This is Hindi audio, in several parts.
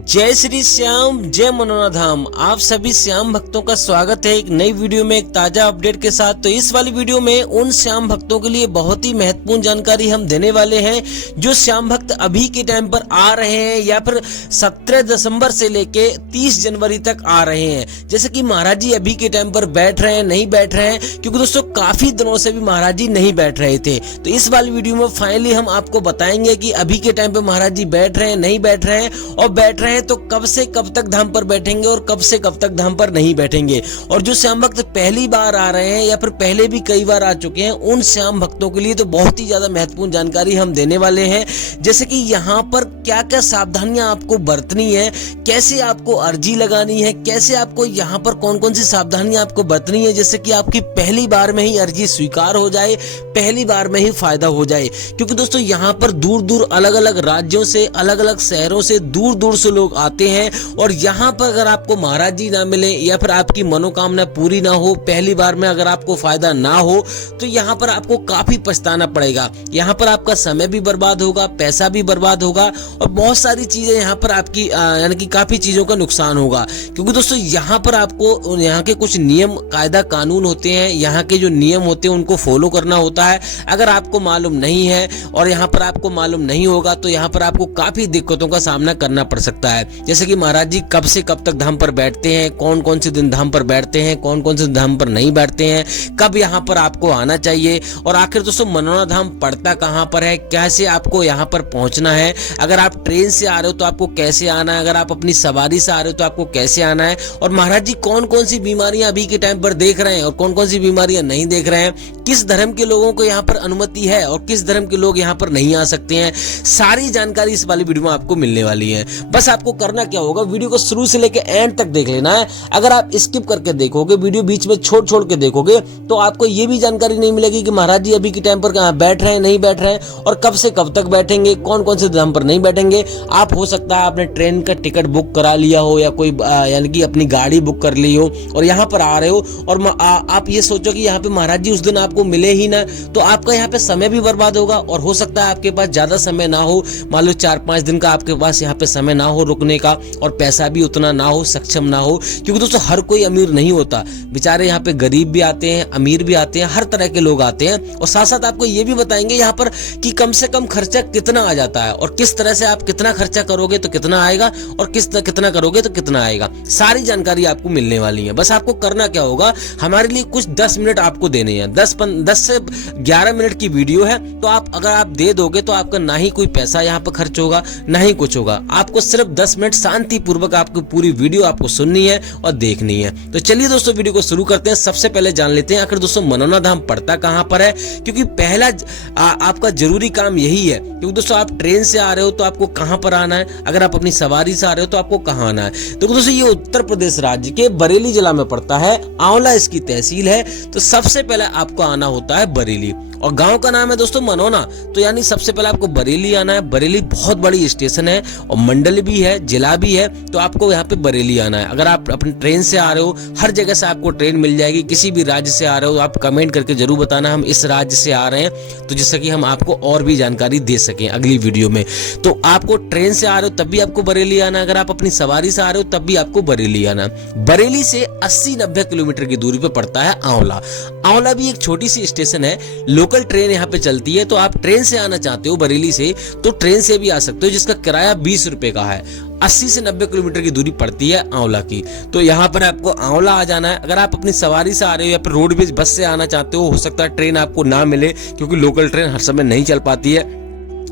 जय श्री श्याम, जय मनोना धाम। आप सभी श्याम भक्तों का स्वागत है एक नई वीडियो में, एक ताजा अपडेट के साथ। तो इस वाली वीडियो में उन श्याम भक्तों के लिए बहुत ही महत्वपूर्ण जानकारी हम देने वाले हैं जो श्याम भक्त अभी के टाइम पर आ रहे हैं या फिर 17 दिसंबर से लेके 30 जनवरी तक आ रहे हैं। जैसे कि महाराज जी अभी के टाइम पर बैठ रहे हैं, नहीं बैठ रहे हैं, क्योंकि दोस्तों काफी दिनों से भी महाराज जी नहीं बैठ रहे थे। तो इस वाली वीडियो में फाइनली हम आपको बताएंगे कि अभी के टाइम पे महाराज जी बैठ रहे हैं, नहीं बैठ रहे हैं, और बैठ रहे हैं तो कब से कब तक धाम पर बैठेंगे और कब से कब तक धाम पर नहीं बैठेंगे। और जो श्याम भक्त पहली बार आ रहे हैं या फिर पहले भी कई बार आ चुके हैं, उन श्याम भक्तों के लिए तो बहुत ही ज्यादा महत्वपूर्ण जानकारी हम देने वाले हैं। जैसे कि यहाँ पर क्या क्या सावधानियां आपको बरतनी है, कैसे आपको अर्जी लगानी है, कैसे आपको यहाँ पर कौन कौन सी सावधानियां आपको बरतनी है, जैसे कि आपकी पहली बार में ही अर्जी स्वीकार हो जाए, पहली बार में ही फायदा हो जाए। क्योंकि दोस्तों यहाँ पर दूर दूर अलग अलग राज्यों से, अलग अलग शहरों से दूर दूर से लोग आते हैं। और यहाँ पर अगर आपको महाराज जी ना मिले या फिर आपकी मनोकामना पूरी ना हो, पहली बार में अगर आपको फायदा ना हो, तो यहाँ पर आपको काफी पछताना पड़ेगा। यहाँ पर आपका समय भी बर्बाद होगा, पैसा भी बर्बाद होगा, और बहुत सारी चीजें यहाँ पर आपकी यानी कि काफी चीजों का नुकसान होगा। क्योंकि दोस्तों यहाँ पर आपको यहाँ के कुछ नियम कायदा कानून होते हैं, यहाँ के जो नियम होते हैं उनको फॉलो करना होता है। अगर आपको मालूम नहीं है और यहाँ पर आपको मालूम नहीं होगा तो यहाँ पर आपको काफी दिक्कतों का सामना करना पड़ सकता है। जैसे कि महाराज जी कब से कब तक धाम पर बैठते हैं, कौन कौन से दिन धाम पर बैठते हैं, कौन कौन से धाम पर नहीं बैठते हैं, कब यहाँ पर आपको आना चाहिए, और आखिर दोस्तों मनोना धाम पड़ता कहाँ पर है, कैसे आपको यहाँ पर पहुंचना है। अगर आप ट्रेन से आ रहे हो तो आपको कैसे आना है, अगर आप अपनी सवारी से आ रहे हो तो आपको कैसे आना है, और महाराज जी कौन कौन सी बीमारियां अभी के टाइम पर देख रहे हैं और कौन कौन सी बीमारियां नहीं देख रहे हैं, किस धर्म के लोगों को यहाँ पर अनुमति है और किस धर्म के लोग यहाँ पर नहीं आ सकते हैं। सारी जानकारी इस वाली वीडियो में आपको मिलने वाली है। बस आपको करना क्या होगा, वीडियो को शुरू से लेकर एंड तक देख लेना है। अगर आप स्किप करके देखोगे, वीडियो बीच में छोड़ छोड़ के देखोगे, तो आपको ये भी जानकारी नहीं मिलेगी कि महाराज जी अभी के टाइम पर कहाँ बैठ रहे हैं, नहीं बैठ रहे हैं, और कब से कब तक बैठेंगे, कौन कौन से धाम पर नहीं बैठेंगे। आप हो सकता है आपने ट्रेन का टिकट बुक करा लिया हो या कोई यानी कि अपनी गाड़ी बुक कर ली हो और यहाँ पर आ रहे हो, और आप ये सोचो कि यहाँ पे महाराज जी उस दिन आपको मिले ही ना, तो आपका यहाँ पे समय भी बर्बाद होगा। और हो सकता है आपके पास ज्यादा समय ना हो, मान लो 4-5 दिन का आपके पास यहाँ पे समय ना हो रुकने का, और पैसा भी उतना ना हो, सक्षम ना हो। क्योंकि दोस्तों हर कोई अमीर नहीं होता, बेचारे यहाँ पे गरीब भी आते हैं, अमीर भी आते हैं, हर तरह के लोग आते हैं। और साथ साथ आपको ये भी बताएंगे यहाँ पर कि कम से कम खर्चा कितना आ जाता है, और किस तरह से आप कितना खर्चा करोगे तो कितना आएगा, और कितना करोगे तो कितना आएगा। सारी जानकारी आपको मिलने वाली है। बस आपको करना क्या होगा, हमारे लिए कुछ 10 मिनट आपको देने हैं। 10 से 11 मिनट की वीडियो है, तो अगर आप दे दोगे तो आपका ना ही कोई पैसा यहाँ पर खर्च होगा, ना ही कुछ होगा। आपको सिर्फ 10 मिनट शांति पूर्वक आपको पूरी वीडियो आपको सुननी है और देखनी है। तो चलिए दोस्तों वीडियो को शुरू करते हैं। सबसे पहले जान लेते हैं आखिर दोस्तों मनोना धाम पड़ता कहां पर है, क्योंकि पहला आपका जरूरी काम यही है। क्योंकि दोस्तों आप ट्रेन से आ रहे हो तो आपको कहां पर आना है, अगर आप अपनी सवारी से आ रहे हो तो आपको कहां आना है। तो दोस्तों ये उत्तर प्रदेश राज्य के बरेली जिला में पड़ता है, आंवला इसकी तहसील है। तो सबसे पहले आपको आना होता है बरेली, और गांव का नाम है दोस्तों मनोना। तो यानी सबसे पहले आपको बरेली आना है। बरेली बहुत बड़ी स्टेशन है और मंडल भी है, जिला भी है, तो आपको यहाँ पे बरेली आना है। अगर आप अपनी ट्रेन से आ रहे हो, हर जगह से आपको ट्रेन मिल जाएगी। किसी भी राज्य से आ रहे हो आप कमेंट करके जरूर बताना हम इस राज्य से आ रहे हैं, तो जिससे कि हम आपको और भी जानकारी दे सकें अगली वीडियो में। तो आपको ट्रेन से आ रहे हो तब भी आपको बरेली आना है, अगर आप अपनी सवारी से आ रहे हो तब भी आपको बरेली आना। बरेली से 80-90 किलोमीटर की दूरी पे पड़ता है आंवला। आंवला भी एक छोटी सी स्टेशन है, लोकल ट्रेन यहाँ पे चलती है। तो आप ट्रेन से आना चाहते हो बरेली से तो ट्रेन से भी आ सकते हो, जिसका किराया 20 रुपए का है। 80 से 90 किलोमीटर की दूरी पड़ती है आंवला की। तो यहाँ पर आपको आंवला आ जाना है। अगर आप अपनी सवारी से आ रहे हो या फिर रोडवेज बस से आना चाहते हो सकता है ट्रेन आपको ना मिले, क्योंकि लोकल ट्रेन हर समय नहीं चल पाती है,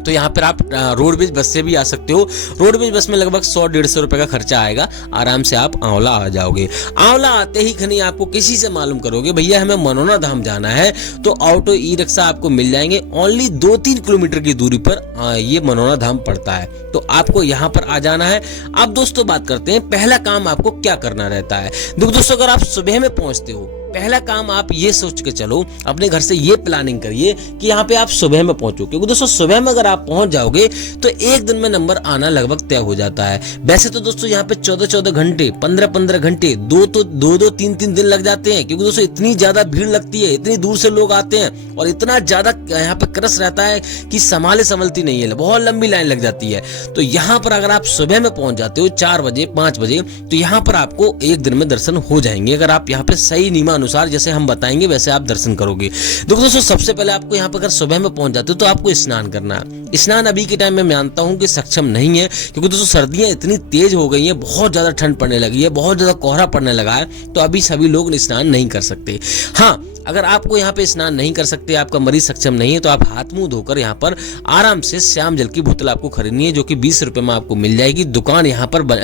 तो यहाँ पर आप रोडवेज बस से भी आ सकते हो। रोडवेज बस में लगभग 100-150 रुपए का खर्चा आएगा, आराम से आप आंवला आ जाओगे। आंवला आते ही खनी आपको किसी से मालूम करोगे भैया हमें मनोना धाम जाना है, तो ऑटो ई रिक्शा आपको मिल जाएंगे। ओनली 2-3 किलोमीटर की दूरी पर ये मनोना धाम पड़ता है, तो आपको यहाँ पर आ जाना है। अब दोस्तों बात करते हैं पहला काम आपको क्या करना रहता है। दोस्तों अगर आप सुबह में पहुंचते हो पहला काम आप ये सोच के चलो, अपने घर से ये प्लानिंग करिए कि यहाँ पे आप सुबह में पहुंचो, क्योंकि दोस्तों सुबह में अगर आप पहुंच जाओगे तो एक दिन में नंबर आना लगभग तय हो जाता है। वैसे तो दोस्तों यहाँ पे 14-14 घंटे, 15-15 घंटे, दो 3-3 दिन लग जाते हैं, क्योंकि दोस्तों इतनी ज्यादा भीड़ लगती है, इतनी दूर से लोग आते हैं और इतना ज्यादा यहाँ पे क्रश रहता है कि संभलती नहीं है, बहुत लंबी लाइन लग जाती है। तो यहाँ पर अगर आप सुबह में पहुंच जाते हो 4 बजे 5 बजे, तो यहाँ पर आपको एक दिन में दर्शन हो जाएंगे, अगर आप यहाँ पे सही नियमानुसार जैसे हम बताएंगे वैसे आप दर्शन करोगे। देखो दोस्तों, सबसे पहले आपको यहाँ पर अगर सुबह में पहुंच जाते हो तो आपको स्नान करना है। स्नान अभी के टाइम में मानता हूँ कि सक्षम नहीं है, क्योंकि दोस्तों सर्दियां इतनी तेज हो गई हैं, बहुत ज्यादा ठंड पड़ने लगी है, बहुत ज्यादा कोहरा पड़ने लगा है, तो अभी सभी लोग स्नान नहीं कर सकते। हाँ, अगर आपको यहाँ पे स्नान नहीं कर सकते, आपका मरीज सक्षम नहीं है, तो आप हाथ मुंह धोकर यहाँ पर आराम से श्याम जल की बोतल आपको खरीदनी है, जो कि 20 रुपए में आपको मिल जाएगी। दुकान यहाँ पर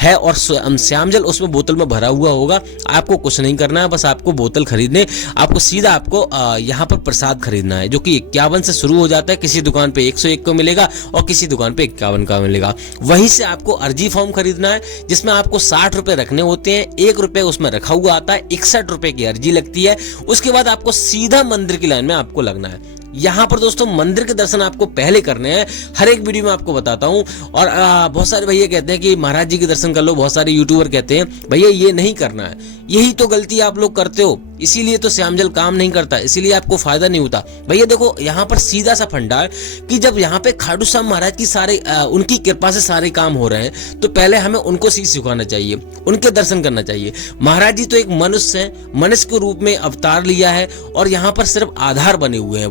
है और श्याम जल उसमें बोतल में भरा हुआ होगा। आपको कुछ नहीं करना है, बस आपको बोतल खरीदने, आपको सीधा आपको यहाँ पर प्रसाद खरीदना है, जो कि 51 से शुरू हो जाता है। किसी दुकान पे 101 को मिलेगा और किसी दुकान पे 51 का मिलेगा। वहीं से आपको अर्जी फॉर्म खरीदना है, जिसमें आपको 60 रुपए रखने होते हैं, 1 रुपए उसमें रखा हुआ आता है, 61 रुपए की अर्जी लगती है। उसके बाद आपको सीधा मंदिर की लाइन में आपको लगना है। यहाँ पर दोस्तों मंदिर के दर्शन आपको पहले करने हैं, हर एक वीडियो में आपको बताता हूँ। और बहुत सारे भैया कहते हैं कि महाराज जी के दर्शन कर लो, बहुत सारे यूट्यूबर कहते हैं भैया ये नहीं करना है। यही तो गलती आप लोग करते हो, इसीलिए तो श्याम जल काम नहीं करता, इसीलिए आपको फायदा नहीं होता। भैया देखो, यहाँ पर सीधा सा फंडा है कि जब यहाँ पे खाटू श्याम महाराज की उनकी कृपा से सारे काम हो रहे हैं, तो पहले हमें उनको शीश झुकाना चाहिए, उनके दर्शन करना चाहिए। महाराज जी तो एक मनुष्य है, मनुष्य के रूप में अवतार लिया है और यहाँ पर सिर्फ आधार बने हुए हैं।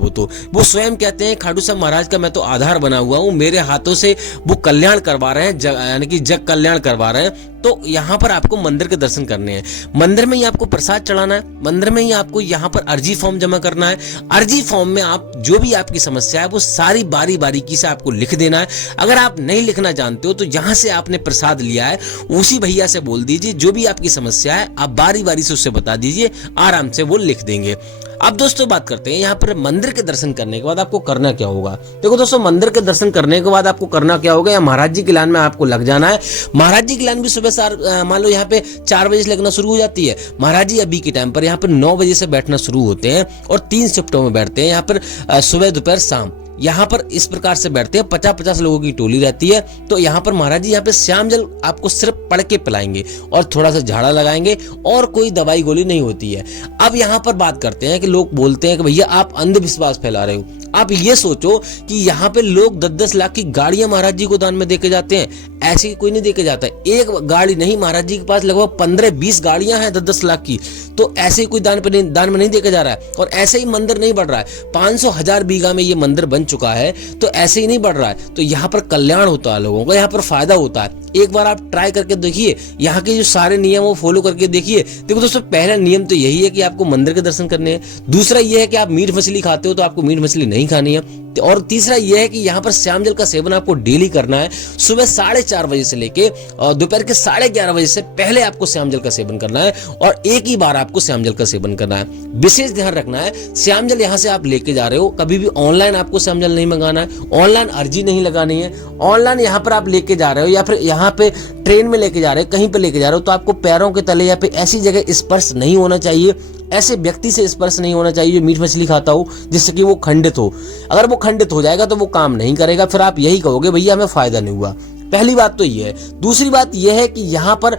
वो स्वयं कहते हैं खाटू श्याम महाराज का मैं तो आधार बना हुआ हूँ, मेरे हाथों से वो कल्याण करवा रहे हैं, यानी कि जग कल्याण करवा रहे हैं। तो यहाँ पर आपको मंदिर के दर्शन करने हैं, मंदिर में ही आपको प्रसाद चढ़ाना है, मंदिर में ही आपको यहाँ पर अर्जी फॉर्म जमा करना है। अर्जी फॉर्म में आप जो भी आपकी समस्या है वो सारी बारीकी से आपको लिख देना है। अगर आप नहीं लिखना जानते हो तो यहाँ से आपने प्रसाद लिया है उसी भैया से बोल दीजिए, जो भी आपकी समस्या है आप बारी से उससे बता दीजिए, आराम से वो लिख देंगे। अब दोस्तों बात करते हैं यहाँ पर मंदिर के दर्शन करने के बाद आपको करना क्या होगा। देखो दोस्तों, मंदिर के दर्शन करने के बाद आपको करना क्या होगा, या महाराज जी की लाइन में आपको लग जाना है। महाराज जी की लाइन भी सुबह मान लो यहाँ पे 4 बजे से लगना शुरू हो जाती है। महाराज जी अभी के टाइम पर यहाँ पर 9 बजे से बैठना शुरू होते हैं और 3 शिफ्टों में बैठते हैं। यहाँ पर सुबह दोपहर शाम यहाँ पर इस प्रकार से बैठते हैं, 50-50 लोगों की टोली रहती है। तो यहाँ पर महाराज जी यहाँ पे श्याम जल आपको सिर्फ पढ़ के पिलाएंगे और थोड़ा सा झाड़ा लगाएंगे, और कोई दवाई गोली नहीं होती है। अब यहाँ पर बात करते हैं कि लोग बोलते हैं कि भैया आप अंधविश्वास फैला रहे हो। आप ये सोचो कि यहाँ पे लोग 10-10 लाख की गाड़ियां महाराज जी को दान में देके जाते हैं, ऐसे कोई नहीं देके जाता। एक गाड़ी नहीं, महाराज जी के पास लगभग 15-20 गाड़ियां हैं 10-10 लाख की। तो ऐसे ही कोई दान में नहीं देके जा रहा है, और ऐसे ही मंदिर नहीं बढ़ रहा है। 500,000 बीघा में ये मंदिर बन चुका है, तो ऐसे ही नहीं बढ़ रहा है। तो यहाँ पर कल्याण होता है, लोगों को यहाँ पर फायदा होता है। एक बार आप ट्राई करके देखिए, यहाँ के जो सारे नियम वो फॉलो करके देखिए। देखो दोस्तों, पहला नियम तो यही है कि आपको मंदिर के दर्शन करने हैं। दूसरा ये है कि आप मीट मछली खाते हो तो आपको मीट मछली नहीं खानी है। और तीसरा यह है कि यहाँ पर श्याम जल का सेवन आपको डेली करना है। सुबह 4:30 बजे से लेके और दोपहर के 11:30 बजे से पहले आपको श्याम जल का सेवन करना है, और एक ही बार आपको श्याम जल का सेवन करना है। विशेष ध्यान रखना है, श्याम जल यहाँ से आप लेके जा रहे हो, कभी भी ऑनलाइन आपको श्याम जल नहीं मंगाना है, ऑनलाइन अर्जी नहीं लगानी है। ऑनलाइन यहाँ पर आप लेके जा रहे हो या फिर यहाँ पे ट्रेन में लेके जा रहे हो, कहीं पे लेके जा रहे हो, तो आपको पैरों के तले या फिर ऐसी जगह स्पर्श नहीं होना चाहिए, ऐसे व्यक्ति से स्पर्श नहीं होना चाहिए जो मीट मछली खाता हो, जिससे कि वो खंडित हो। अगर वो खंडित हो जाएगा तो वो काम नहीं करेगा, फिर आप यही कहोगे भैया हमें फायदा नहीं हुआ। पहली बात तो ये है। दूसरी बात ये है कि यहाँ पर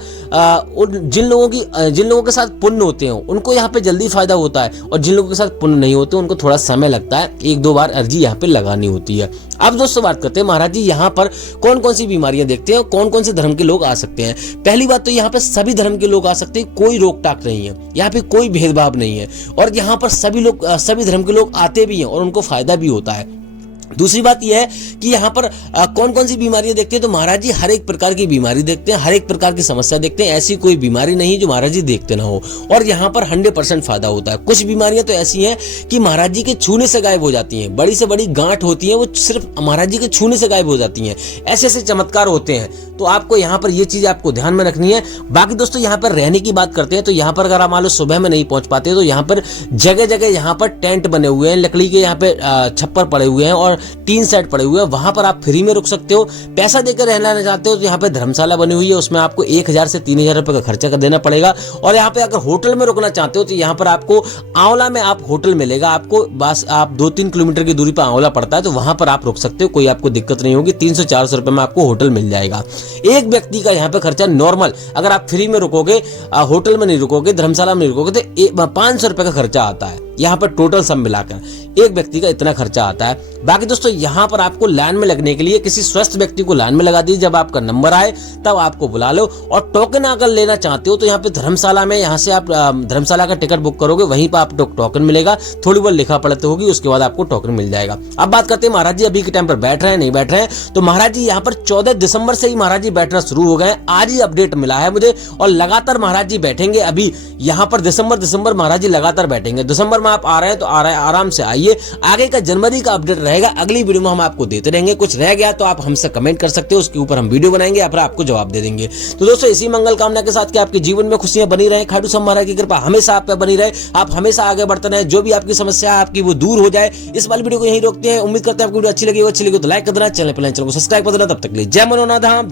जिन लोगों के साथ पुण्य होते हैं उनको यहाँ पे जल्दी फायदा होता है, और जिन लोगों के साथ पुण्य नहीं होते उनको थोड़ा समय लगता है, 1-2 बार अर्जी यहाँ पे लगानी होती है। अब दोस्तों बात करते हैं महाराज जी यहाँ पर कौन कौन सी बीमारियां देखते हैं, कौन कौन से धर्म के लोग आ सकते हैं। पहली बात तो यहाँ पे सभी धर्म के लोग आ सकते हैं, कोई रोक टाक नहीं है, यहाँ पे कोई भेदभाव नहीं है, और यहाँ पर सभी धर्म के लोग आते भी हैं और उनको फायदा भी होता है। दूसरी बात यह है कि यहाँ पर कौन कौन सी बीमारियां देखते हैं, तो महाराज जी हर एक प्रकार की बीमारी देखते हैं, हर एक प्रकार की समस्या देखते हैं। ऐसी कोई बीमारी नहीं जो महाराज जी देखते ना हो, और यहाँ पर 100% फायदा होता है। कुछ बीमारियां तो ऐसी हैं कि महाराज जी के छूने से गायब हो जाती हैं, बड़ी से बड़ी गांठ होती है वो सिर्फ महाराज जी के छूने से गायब हो जाती हैं। ऐसे ऐसे चमत्कार होते हैं, तो आपको यहाँ पर ये चीज आपको ध्यान में रखनी है। बाकी दोस्तों यहाँ पर रहने की बात करते हैं, तो यहाँ पर अगर आप मान लो सुबह में नहीं पहुंच पाते तो यहाँ पर जगह जगह यहाँ पर टेंट बने हुए हैं, लकड़ी के यहाँ पे छप्पर पड़े हुए हैं, और टीन सेट पड़े हुए हैं, वहां पर आप फ्री में रुक सकते हो। पैसा देकर रहना चाहते हो तो यहाँ पे धर्मशाला बनी हुई है, उसमें आपको 1000 से 3000 रुपए का खर्चा देना पड़ेगा। और यहाँ पे अगर होटल में रुकना चाहते हो तो यहाँ पर आपको आंवला में आप होटल मिलेगा, आपको बस आप 2-3 किलोमीटर की दूरी पर आंवला पड़ता है, तो वहां पर आप रुक सकते हो, कोई आपको दिक्कत नहीं होगी। 300-400 रुपए में आपको होटल मिल जाएगा। एक व्यक्ति का यहाँ पे खर्चा नॉर्मल, अगर आप फ्री में रुकोगे, होटल में नहीं रुकोगे, धर्मशाला में नहीं रुकोगे, तो 500 रुपए का खर्चा आता है यहाँ पर टोटल सब मिलाकर। एक व्यक्ति का इतना खर्चा आता है। बाकी दोस्तों यहाँ पर आपको लाइन में लगने के लिए किसी स्वस्थ व्यक्ति को लाइन में लगा दीजिए, जब आपका नंबर आए तब आपको बुला लो। और टोकन अगर लेना चाहते हो तो यहाँ पे धर्मशाला में, यहाँ से आप धर्मशाला का टिकट बुक करोगे, वहीं पर आपको टोकन मिलेगा, थोड़ी बहुत लिखा पढ़ते होगी, उसके बाद आपको टोकन मिल जाएगा। अब बात करते हैं महाराज जी अभी के टाइम पर बैठ रहे हैं नहीं बैठ रहे हैं। तो महाराज जी यहाँ पर 14 दिसंबर से ही महाराज जी बैठना शुरू हो गए, आज ही अपडेट मिला है मुझे, और लगातार महाराज जी बैठेंगे। अभी यहाँ पर दिसंबर महाराज जी लगातार बैठेंगे। दिसंबर में आप आ रहे हैं तो आ रहे हैं, आराम से आइए। आगे का जनवरी का अपडेट रहेगा, अगली वीडियो में हम आपको देते रहेंगे। कुछ रह गया तो आप हमसे कमेंट कर सकते हो, उसके ऊपर हम वीडियो बनाएंगे या फिर आपको जवाब दे देंगे। तो दोस्तों इसी मंगल कामना के साथ कि आपके जीवन में खुशियां बनी रहे, खाटू श्याम महाराज की कृपा हमेशा आप पे बनी रहे, आप हमेशा आगे बढ़ते रहे, जो भी आपकी समस्या है आपकी वो दूर हो जाए। इस वाली वीडियो को यहीं रोकते हैं। उम्मीद करते हैं आपको वीडियो अच्छी लगी तो लाइक कर देना, चैनल पर चैनल को सब्सक्राइब कर देना। तब तक के लिए जय मनोनाथ धाम।